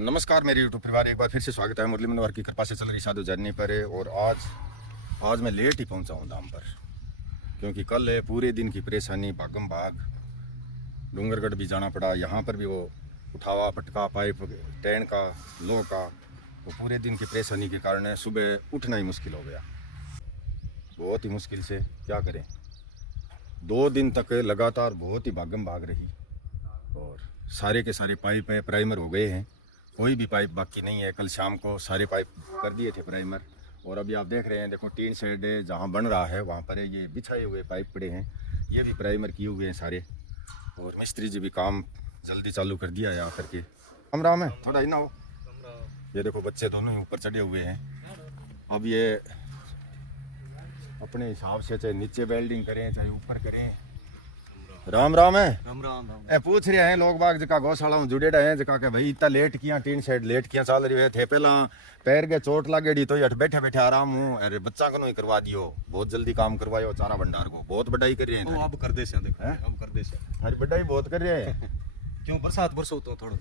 नमस्कार मेरे यूट्यूब परिवार, एक बार फिर से स्वागत है। मुरली मनोहर की कृपा से चल रही साधु जर्नी पर है। और आज मैं लेट ही पहुंचा हूं धाम पर, क्योंकि कल है पूरे दिन की परेशानी, भागम भाग। डूंगरगढ़ भी जाना पड़ा, यहाँ पर भी वो उठावा पटका पाइप टैन का लो का, वो पूरे दिन की परेशानी के कारण सुबह उठना ही मुश्किल हो गया। बहुत ही मुश्किल से क्या करें, 2 दिन तक लगातार बहुत ही भागम भाग रही। और सारे के सारे पाइप हैं प्राइमर हो गए हैं, कोई भी पाइप बाकी नहीं है। कल शाम को सारे पाइप कर दिए थे प्राइमर। और अभी आप देख रहे हैं, देखो टीन शेड जहाँ बन रहा है वहाँ पर ये बिछाए हुए पाइप पड़े हैं, ये भी प्राइमर किए हुए हैं सारे। और मिस्त्री जी भी काम जल्दी चालू कर दिया है आकर के। हम राम है थोड़ा ही ना हो। ये देखो बच्चे दोनों ही ऊपर चढ़े हुए हैं। अब ये अपने हिसाब से चाहे नीचे वेल्डिंग करें चाहे ऊपर करें। राम राम है। राम राम राम। ए पूछ रहे हैं लोग बाग जका गौशाला में जुड़े रहे हैं, जका के भाई इतना लेट किया, टीन शेड लेट किया चाल रही है थे। पहला पैर के चोट लागेड़ी तो अठ बैठे बैठे आराम हूँ। अरे बच्चा को नहीं करवा दियो, बहुत जल्दी काम करवायो चारा भंडार को। बहुत बढ़ाई कर रहे हैं। अब कर दे से देखो, अब कर दे से। अरे बढ़ाई बहुत कर रहे हैं। क्यों बरसात बरसो तो थोड़ा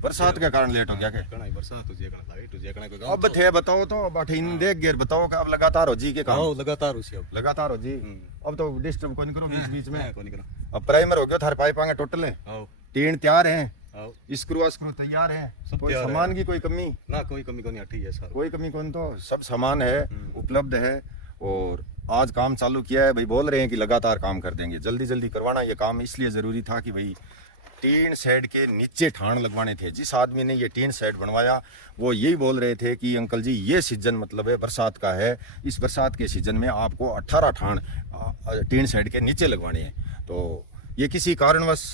बरसात के कारण लेट हो गया। कणाई बरसात तुझे कणा लाइट तुझे कणा को अब थे बताओ तो, अब अठीन देख गेर बताओ कि अब लगातार हो जी के काम। हां लगातार उसी अब लगातार हो जी। अब तो डिस्टर्ब कोई नहीं करो बीच बीच में। कोई नहीं करा। अब प्राइमर हो गया, थार पाइप आगे टोटल है, आओ टीन तैयार है, आओ स्क्रू तैयार है, सब कोई तैयार सामान है। की कोई कमी ना कोई कमी कोनी अठी है सर। कोई कमी कौन, तो सब सामान है उपलब्ध है। और आज काम चालू किया है भाई। बोल रहे हैं कि लगातार काम कर देंगे, जल्दी जल्दी करवाना। ये काम इसलिए ज़रूरी था कि भाई टीन शेड के नीचे ठाण लगवाने थे। जिस आदमी ने ये टीन शेड बनवाया वो यही बोल रहे थे कि अंकल जी ये सीजन मतलब है बरसात का है, इस बरसात के सीजन में आपको 18 ठाण टीन शेड के नीचे लगवाने हैं। तो ये किसी कारणवश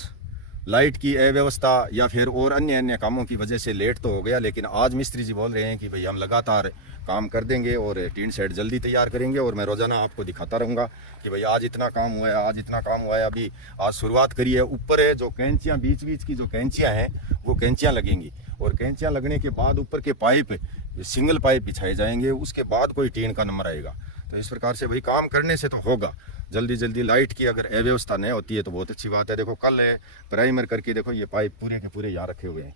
लाइट की अव्यवस्था या फिर और अन्य अन्य कामों की वजह से लेट तो हो गया, लेकिन आज मिस्त्री जी बोल रहे हैं कि भाई हम लगातार काम कर देंगे और टीन शेड जल्दी तैयार करेंगे। और मैं रोज़ाना आपको दिखाता रहूँगा कि भाई आज इतना काम हुआ है, आज इतना काम हुआ है। अभी आज शुरुआत करी है। ऊपर है जो कैंचियाँ, बीच बीच की जो कैंचियाँ हैं वो कैंचियाँ लगेंगी। और कैंचियाँ लगने के बाद ऊपर के पाइप सिंगल पाइप बिछाए जाएंगे, उसके बाद कोई टीन का नंबर आएगा। तो इस प्रकार से भाई काम करने से तो होगा जल्दी जल्दी। लाइट की अगर अव्यवस्था नहीं होती है तो बहुत अच्छी बात है। देखो कल है प्राइमर करके, देखो ये पाइप पूरे के पूरे यहाँ रखे हुए हैं,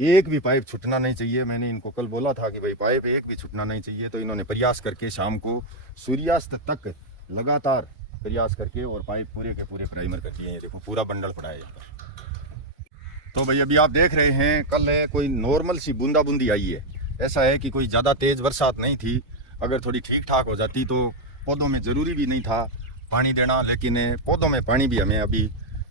एक भी पाइप छूटना नहीं चाहिए। मैंने इनको कल बोला था कि भाई पाइप एक भी छूटना नहीं चाहिए। तो इन्होंने प्रयास करके शाम को सूर्यास्त तक लगातार प्रयास करके और पाइप पूरे के पूरे प्राइमर कर दिए हैं। देखो पूरा बंडल पड़ा है यहाँ पर। तो भाई अभी आप देख रहे हैं, कल है कोई नॉर्मल सी बूंदा बूंदी आई है। ऐसा है कि कोई ज़्यादा तेज़ बरसात नहीं थी। अगर थोड़ी ठीक ठाक हो जाती तो पौधों में ज़रूरी भी नहीं था पानी देना, लेकिन पौधों में पानी भी हमें अभी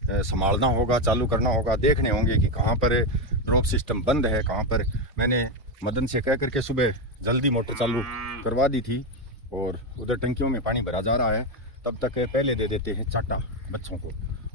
संभालना होगा, चालू करना होगा। देखने होंगे कि कहाँ पर ड्रॉप सिस्टम बंद है, कहाँ पर। मैंने मदन से कह करके सुबह जल्दी मोटर चालू करवा दी थी और उधर टंकियों में पानी भरा जा रहा है। तब तक पहले दे देते हैं चाटा बच्चों को,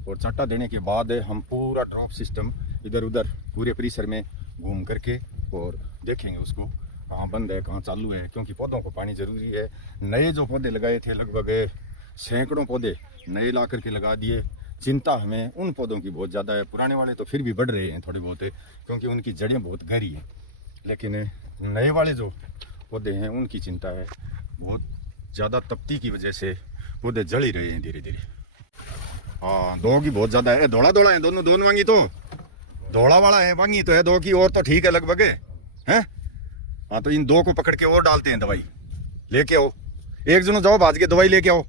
और चाटा देने के बाद हम पूरा ड्रॉप सिस्टम इधर उधर पूरे परिसर में घूम करके और देखेंगे उसको कहाँ बंद है कहाँ चालू है, क्योंकि पौधों को पानी ज़रूरी है। नए जो पौधे लगाए थे, लगभग सैकड़ों पौधे नए ला करके लगा दिए। चिंता हमें उन पौधों की बहुत ज़्यादा है। पुराने वाले तो फिर भी बढ़ रहे हैं थोड़े बहुत, क्योंकि उनकी जड़ें बहुत गहरी हैं, लेकिन नए वाले जो पौधे हैं उनकी चिंता है। बहुत ज़्यादा तपती की वजह से पौधे जल ही रहे हैं धीरे धीरे। हाँ, दो की बहुत ज़्यादा है। धोड़ा धोड़ा है दोनों वांगी, तो धोड़ा वाला है, वांगी तो है दो की, और तो ठीक है लगभग है। हाँ, तो इन 2 को पकड़ के और डालते हैं दवाई। लेके आओ, एक जनो जाओ भाज के दवाई लेके आओ।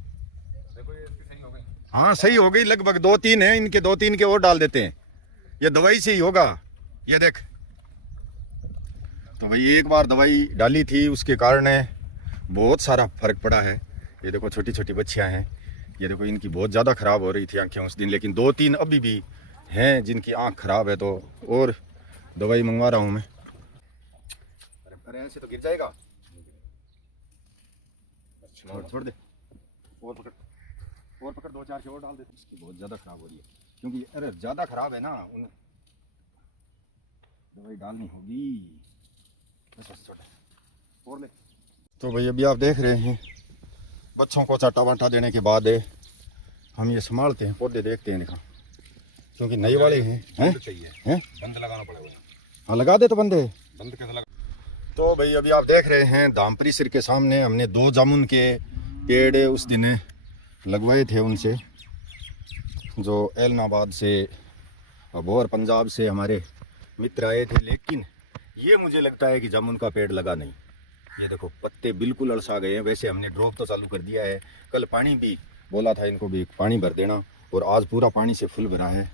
हाँ सही हो गई, लगभग 2-3 है, इनके 2-3 के और डाल देते हैं। ये दवाई से ही होगा। ये देख, तो भाई एक बार दवाई डाली थी उसके कारण बहुत सारा फर्क पड़ा है। ये देखो छोटी छोटी बच्चियां हैं, ये देखो इनकी बहुत ज़्यादा ख़राब हो रही थी आंखें उस दिन, लेकिन 2-3 अभी भी हैं जिनकी आंख खराब है। तो और दवाई मंगवा रहा हूँ मैं। अरे ऐसे तो गिर जाएगा, छोड़ दे। और पकड़ 2-4 से और डाल दे। इसकी बहुत ज़्यादा ख़राब हो रही है, क्योंकि अरे ज़्यादा ख़राब है ना, उन्हें दवाई डालनी होगी। बस और ले। तो भाई अभी आप देख रहे हैं, बच्चों को चाटा वाटा देने के बाद हम ये संभालते हैं, पौधे देखते हैं। देखा, क्योंकि नए वाले हैं चाहिए हैं बंद लगाना पड़ेगा। हाँ लगा दे तो बंदे। बंद कैसे लगा? तो भाई अभी आप देख रहे हैं, धाम परिसर के सामने हमने 2 जामुन के पेड़ उस दिन लगवाए थे उनसे, जो एलनाबाद से और पंजाब से हमारे मित्र आए थे। लेकिन ये मुझे लगता है कि जामुन का पेड़ लगा नहीं। ये देखो पत्ते बिल्कुल अड़सा गए हैं। वैसे हमने ड्रॉप तो चालू कर दिया है, कल पानी भी बोला था इनको भी पानी भर देना, और आज पूरा पानी से फुल भरा है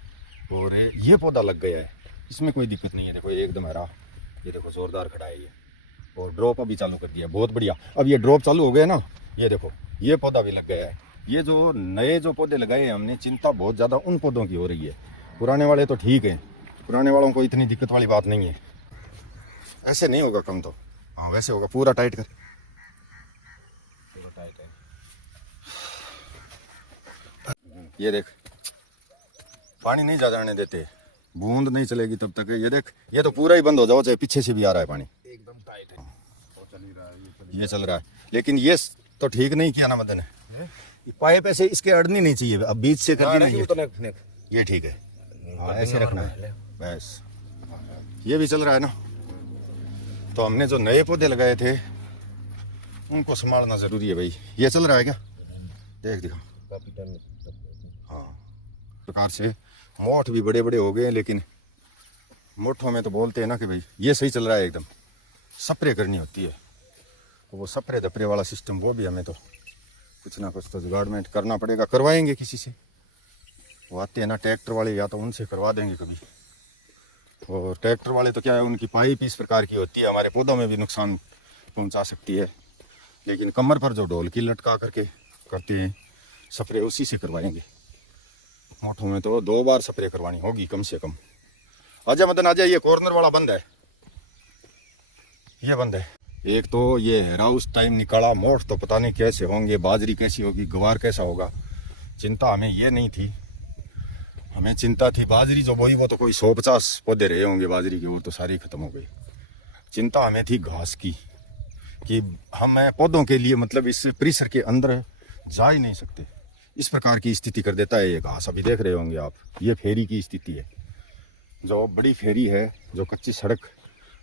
और ये पौधा लग गया है, इसमें कोई दिक्कत नहीं है। देखो ये एकदम हरा, ये देखो जोरदार खड़ा है ये, और ड्रॉप अभी चालू कर दिया, बहुत बढ़िया। अब ये ड्रॉप चालू हो गया ना, ये देखो ये पौधा भी लग गया है। ये जो नए जो पौधे लगाए हैं हमने, चिंता बहुत ज़्यादा उन पौधों की हो रही है, पुराने वाले तो ठीक है, पुराने वालों को इतनी दिक्कत वाली बात नहीं है। ऐसे नहीं होगा कम तो, हाँ वैसे होगा, पूरा टाइट कर, पूरा टाइट है। ये देख पानी नहीं ज़्यादा आने देते, बूंद नहीं चलेगी तब तक। ये देख ये तो पूरा ही बंद हो जाओ, चाहे पीछे से भी आ रहा है पानी, एकदम टाइट है, और चल ही रहा है, ये चल रहा है। लेकिन ये तो ठीक नहीं किया ना मदन है, पाइप ऐसे इसके अड़नी नहीं चाहिए, अब बीच से कर दी नहीं, ये ठीक है, हाँ ऐसे रखना है बस। ये भी चल रहा है ना, तो हमने जो नए पौधे लगाए थे उनको संभालना जरूरी है भाई। ये चल रहा है क्या, देख दिखा, हाँ प्रकार से मोठ भी बड़े बड़े हो गए हैं, लेकिन मोठों में तो बोलते हैं ना कि भाई ये सही चल रहा है एकदम। स्प्रे करनी होती है, तो वो स्प्रे दपरे वाला सिस्टम, वो भी हमें तो कुछ ना कुछ तो जुगाड़मेंट करना पड़ेगा, करवाएंगे किसी से, वो आते हैं ना ट्रैक्टर वाले, या तो उनसे करवा देंगे कभी। और ट्रैक्टर वाले तो क्या है, उनकी पाइप इस प्रकार की होती है, हमारे पौधों में भी नुकसान पहुंचा सकती है, लेकिन कमर पर जो ढोलकी लटका करके करते हैं स्प्रे, उसी से करवाएंगे। मोठों में तो 2 बार स्प्रे करवानी होगी कम से कम। आजा मदन आजा, ये कॉर्नर वाला बंद है, ये बंद है। एक तो ये हेरा उस टाइम निकाला, मोठ तो पता नहीं कैसे होंगे, बाजरी कैसी होगी, गवार कैसा होगा, चिंता हमें ये नहीं थी। हमें चिंता थी बाजरी जो बोई, वो तो कोई 150 पौधे रहे होंगे बाजरी के, वो तो सारी खत्म हो गई। चिंता हमें थी घास की, कि हम पौधों के लिए मतलब इस परिसर के अंदर जा ही नहीं सकते, इस प्रकार की स्थिति कर देता है ये घास। अभी देख रहे होंगे आप, ये फेरी की स्थिति है, जो बड़ी फेरी है, जो कच्ची सड़क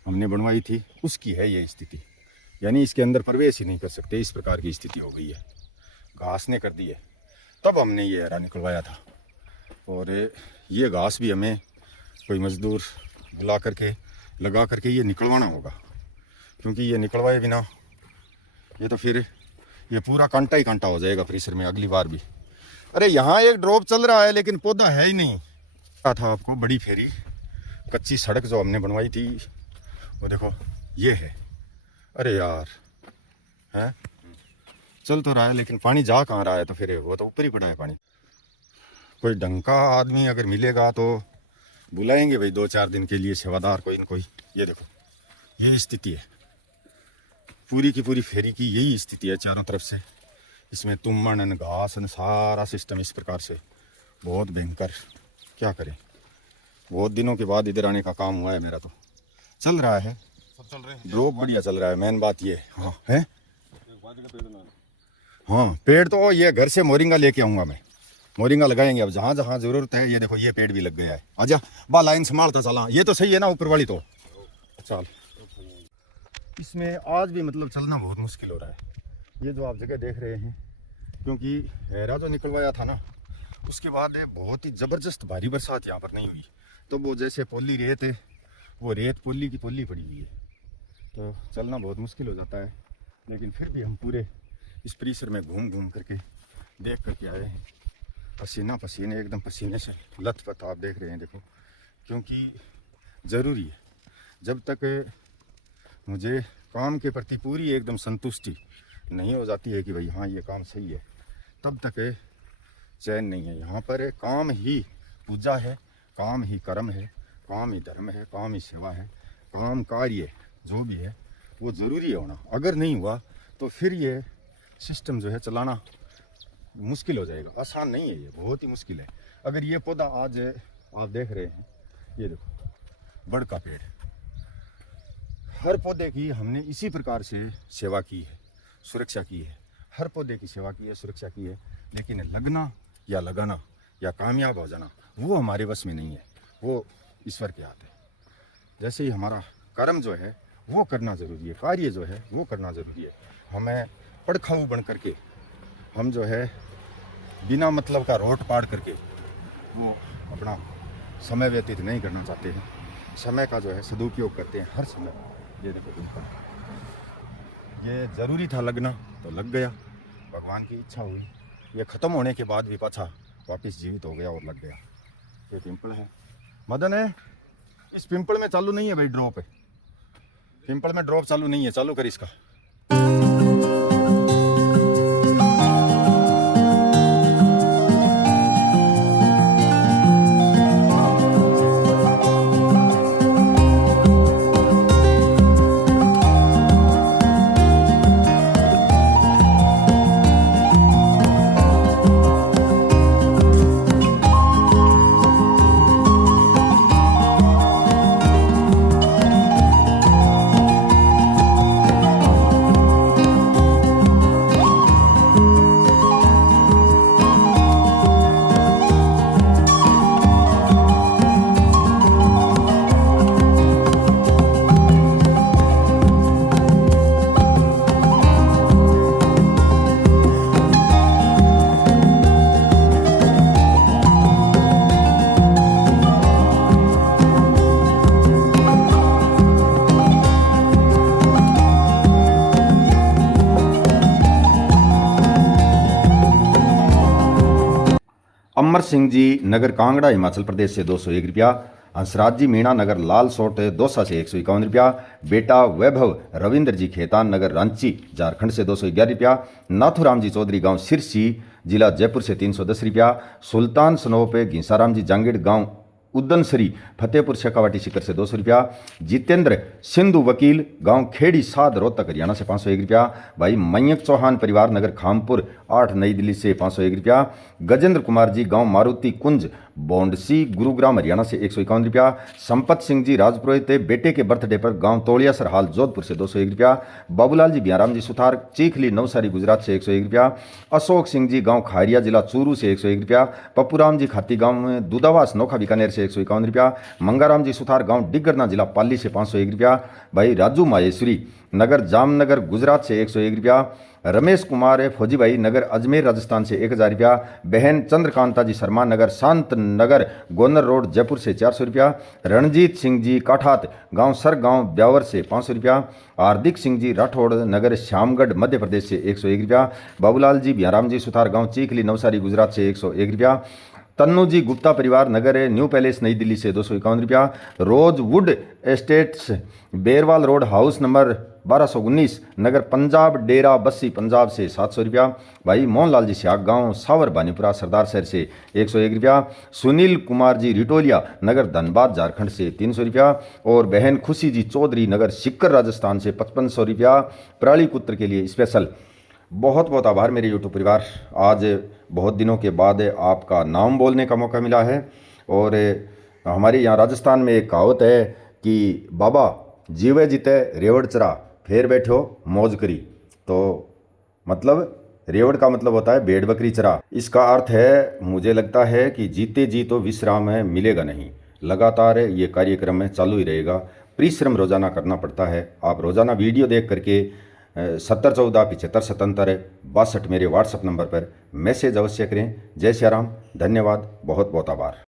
हमने बनवाई थी उसकी है ये स्थिति, यानी इसके अंदर प्रवेश ही नहीं कर सकते, इस प्रकार की स्थिति हो गई है, घास ने कर दी है। तब हमने ये हरा निकलवाया था, और ये घास भी हमें कोई मजदूर बुला करके लगा करके ये निकलवाना होगा, क्योंकि ये निकलवाए बिना ये तो फिर ये पूरा कांटा ही कांटा हो जाएगा परिसर में अगली बार भी। अरे यहाँ एक ड्रॉप चल रहा है लेकिन पौधा है ही नहीं। कहा था आपको, बड़ी फेरी कच्ची सड़क जो हमने बनवाई थी, वो देखो ये है। अरे यार है, चल तो रहा है लेकिन पानी जा कहाँ रहा है, तो फिर वो तो ऊपर ही पड़ा है पानी। कोई ढंग का आदमी अगर मिलेगा तो बुलाएंगे भाई 2-4 दिन के लिए, सेवादार कोई न कोई। ये देखो ये स्थिति है, पूरी की पूरी फेरी की यही स्थिति है चारों तरफ से। इसमें तुमन घास सारा सिस्टम इस प्रकार से, बहुत भयंकर। क्या करें, बहुत दिनों के बाद इधर आने का काम हुआ है मेरा, तो चल रहा है, सब चल रहे हैं, ड्रॉप बढ़िया चल रहा है। मेन बात ये हाँ है, हाँ पेड़ तो ये घर से मोरिंगा लेके आऊँगा मैं, मोरिंगा लगाएंगे अब जहाँ जहाँ जरूरत है। ये देखो ये पेड़ भी लग गया है, आजा बा लाइन संभालता चला। ये तो सही है ना ऊपर वाली, तो चल। इसमें आज भी मतलब चलना बहुत मुश्किल हो रहा है, ये जो आप जगह देख रहे हैं, क्योंकि हेरा जो निकलवाया था ना, उसके बाद बहुत ही ज़बरदस्त भारी बरसात यहाँ पर नहीं हुई, तो वो जैसे पोली रेत है, वो रेत पोली की पोली पड़ी हुई है, तो चलना बहुत मुश्किल हो जाता है। लेकिन फिर भी हम पूरे इस परिसर में घूम घूम करके देख करके आए हैं, पसीना पसीने, एकदम पसीने से लथपथ आप देख रहे हैं। देखो, क्योंकि ज़रूरी है, जब तक मुझे काम के प्रति पूरी एकदम संतुष्टि नहीं हो जाती है कि भाई हाँ ये काम सही है, तब तक चैन नहीं है। यहाँ पर काम ही पूजा है, काम ही कर्म है, काम ही धर्म है, काम ही सेवा है, काम कार्य जो भी है वो ज़रूरी है होना। अगर नहीं हुआ तो फिर ये सिस्टम जो है चलाना मुश्किल हो जाएगा, आसान नहीं है, ये बहुत ही मुश्किल है। अगर ये पौधा आज आप देख रहे हैं, ये देखो बड़ का पेड़, हर पौधे की हमने इसी प्रकार से सेवा की है, सुरक्षा की है, हर पौधे की सेवा की है, सुरक्षा की है, लेकिन लगना या लगाना या कामयाब हो जाना वो हमारे बस में नहीं है, वो ईश्वर के हाथ है। जैसे ही हमारा कर्म जो है वो करना ज़रूरी है, कार्य जो है वो करना ज़रूरी है। हमें पड़खाऊ बन करके, हम जो है बिना मतलब का रोट पाड़ करके वो अपना समय व्यतीत नहीं करना चाहते हैं। समय का जो है सदुपयोग करते हैं हर समय। ये देखो बिल्कुल, ये ज़रूरी था लगना तो लग गया, भगवान की इच्छा हुई, ये ख़त्म होने के बाद भी पाछा वापस जीवित हो गया और लग गया। ये पिंपल है, मदन है, इस पिंपल में चालू नहीं है भाई ड्रॉप है, पिंपल में ड्रॉप चालू नहीं है, चालू कर इसका। अमर सिंह जी नगर कांगड़ा हिमाचल प्रदेश से 201 रुपया। हंसराज जी मीणा नगर लाल सोट दौसा से 151 रुपया। बेटा वैभव रविंद्र जी खेतान नगर रांची झारखंड से 211 रुपया। नाथूराम जी चौधरी गांव सिरसी जिला जयपुर से 310 रुपया। सुल्तान सनोप घिंसाराम जी जांगीड़ गांव उद्दनसरी फतेहपुर शेखावाटी शिखर से 200 रुपया। जितेंद्र सिंधु वकील गांव खेड़ी साध रोहतक हरियाणा से 501 रुपया। भाई मयंक चौहान परिवार नगर खामपुर 8 नई दिल्ली से 501 रुपया। गजेंद्र कुमार जी गांव मारुति कुंज बोंडसी गुरुग्राम हरियाणा से 151 रुपया। संपत सिंह जी राजपुरोहित बेटे के बर्थडे पर गांव तोलिया सरहाल जोधपुर से 201 रुपया। बाबूलाल जी बियाराम जी सुथार चीखली नवसारी गुजरात से 101 रुपया। अशोक सिंह जी गांव खारिया जिला चूरू से 101 रुपया। पप्पूराम जी खाती गांव दूधावास नोखा बीकानेर से 151 रुपया। मंगाराम जी सुथार गांव डिगरना जिला पाली से 501 रुपया। भाई राजू माहेश्वरी नगर जामनगर गुजरात से 101 रुपया। रमेश कुमार फौजी भाई नगर अजमेर राजस्थान से 1000 रुपया। बहन चंद्रकांता जी शर्मा नगर शांत नगर गोनर रोड जयपुर से 400 रुपया। रणजीत सिंह जी काठात गांव सर गांव ब्यावर से 500 रुपया। हार्दिक सिंह जी राठौड़ नगर श्यामगढ़ मध्य प्रदेश से 101 रुपया। बाबूलाल जी बियाराम जी सुथार गांव चीखली नवसारी गुजरात से 101 रुपया। तन्नू जी गुप्ता परिवार नगर न्यू पैलेस नई दिल्ली से 251 रुपया। Rosewood Estates Berwal Road house number 1219 Nagar Punjab Dera Bassi Punjab से 700 रुपया। भाई मोहनलाल जी सियाग गांव सावर बानीपुरा सरदार शहर से 101 रुपया। सुनील कुमार जी रिटोलिया नगर धनबाद झारखंड से 300 रुपया। और बहन खुशी जी चौधरी नगर सिक्कर राजस्थान से 5500 रुपया। पराली पुत्र के लिए स्पेशल बहुत बहुत आभार मेरे यूट्यूब परिवार। आज बहुत दिनों के बाद आपका नाम बोलने का मौका मिला है। और हमारे यहाँ राजस्थान में एक कहावत है कि बाबा जीवे जीते रेवड़ चरा फेर बैठो मौज करी। तो मतलब रेवड़ का मतलब होता है भेड़ बकरी चरा। इसका अर्थ है मुझे लगता है कि जीते जी तो विश्राम है मिलेगा नहीं, लगातार ये कार्यक्रम है चालू ही रहेगा। परिश्रम रोजाना करना पड़ता है। आप रोजाना वीडियो देख करके 70 14 75 77 62 मेरे व्हाट्सएप नंबर पर मैसेज अवश्य करें। जय श्री राम, धन्यवाद, बहुत बहुत आभार।